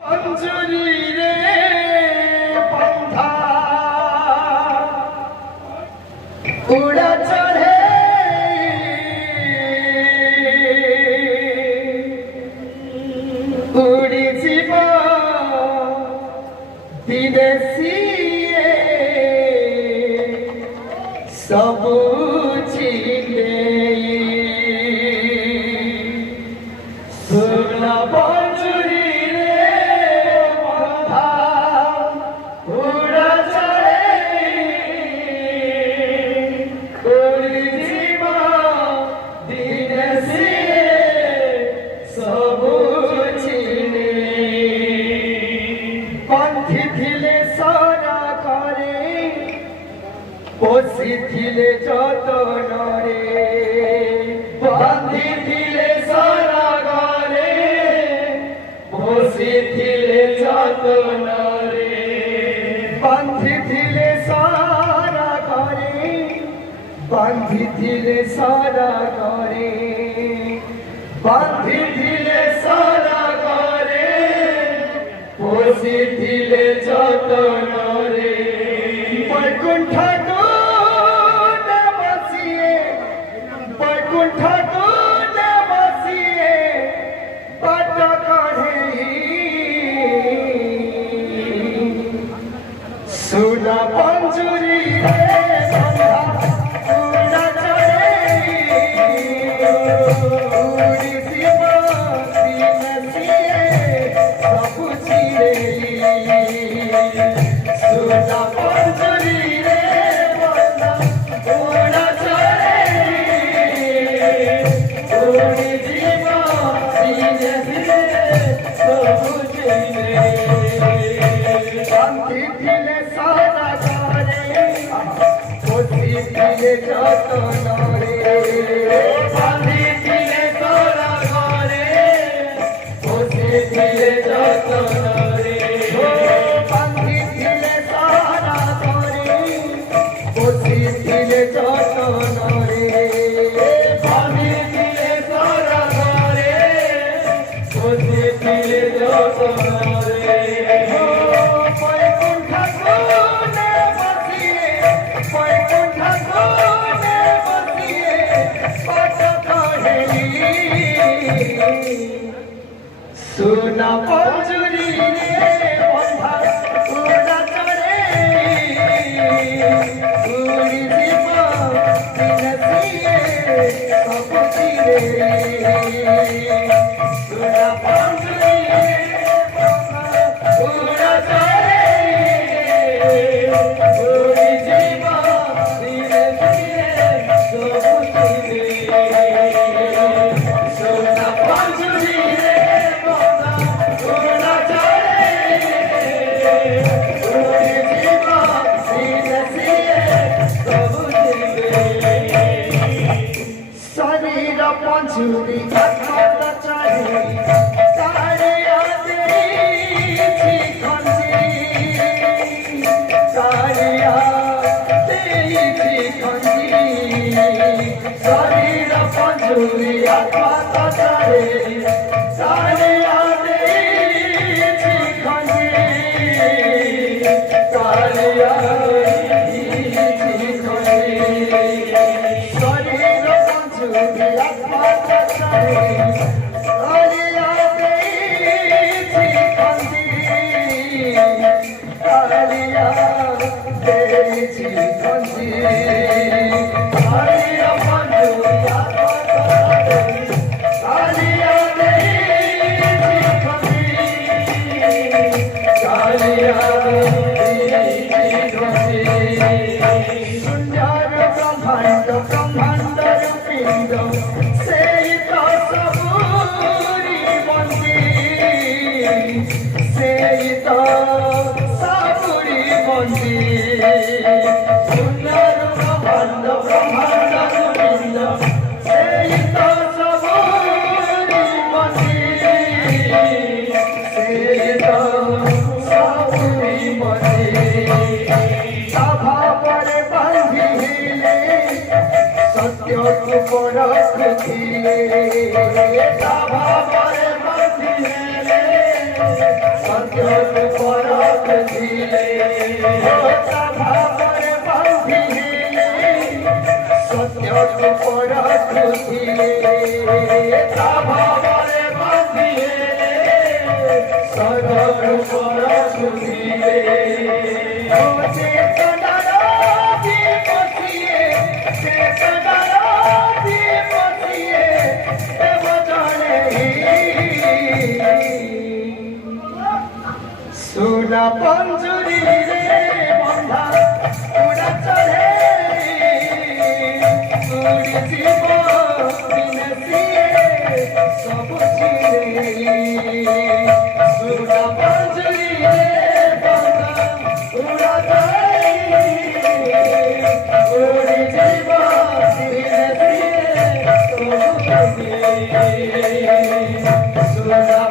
অঞ্জলি রে পন্থা উড়া চড়ে উড়ি জীব বিদেশী সবু চিলে সুনা বঞ্জুরি রে বন্ধা উড়া চড়ে উড়ি জীব বিদেশী সবু চিলে পন্থী থিলে সরা করে বসিছিলে যতনরে বাঁধিছিলে সারা ঘরে বসিছিলে যতনরে বাঁধিছিলে সারা ঘরে বাঁধিছিলে সারা ঘরে বাঁধিছিলে সারা ঘরে বসিছিলে যতনরে বৈকুণ্ঠ সুনা পঞ্জুরি রে বন্ধা উড়া চড়ে উড়ি জীব বিদেশিয়ে সবু চিরে সুনা পঞ্জুরি রে বন্ধা উড়া চড়ে উড়ি জীব বিদেশিয়ে সবু চিরে শান্তি দিলে সারা ঘরে বসিছিলে যতনরে শান্তি দিলে সারা ঘরে বসিছিলে যতনরে শান্তি দিলে সারা ঘরে বসিছিলে যতনরে শান্তি দিলে সারা ঘরে বসিছিলে যতনরে সুনা পঞ্জুরি রে বন্ধা উড়া চড়ে উড়ি জীব বিদেশিয়ে সবু চিরে সুনা পঞ্জুরি রে বন্ধা উড়া চড়ে উড়ি জীব বিদেশিয়ে সবু চিরে সুনা পঞ্জুরি রে শরীর পঞ্জুরি আত্মা চাহি তারে আদেছি খঞ্জি তারে আদেছি খঞ্জি শরীর পঞ্জুরি আত্মা চাহি তারে আদেছি খঞ্জি তারে আদেছি খঞ্জি শরীর পঞ্জুরি আত্মা চাহি তারে আদেছি খঞ্জি তারে আদেছি খঞ্জি শরীর পঞ্জুরি আত্মা চাহি তারে আদেছি খঞ্জি তারে আদেছি খঞ্জি সুন্দর ব্রহ্মাণ্ড ব্রহ্মাণ্ডর পিণ্ড সেই তো সবুরি মন্দির সেই তো সবুরি মন্দির সুন্দর ব্রহ্মাণ্ড ব্রহ্মাণ্ডর পিণ্ড সেই তো সবুরি মন্দির সেই তো সবুরি মন্দির স্বভাবরে বাঁধিলে সত্য উপর ছিলে স্বভাবরে বাঁধিলে পরশুতিলে তা ভাবরে বাঁধিয়ে সরল পরশুতিলে ও চেতনারাধি বসিয়ে চেতনারাধি বসিয়ে দেব জনে সুনা পঞ্জুরি রে বন্ধা উড়া চলে উড়ি জীব বিনসিয়ে সব ছিলে সুনা পঞ্জুরি রে বন্ধা উড়া চলে উড়ি জীব বিনসিয়ে সব ছিলে সুনা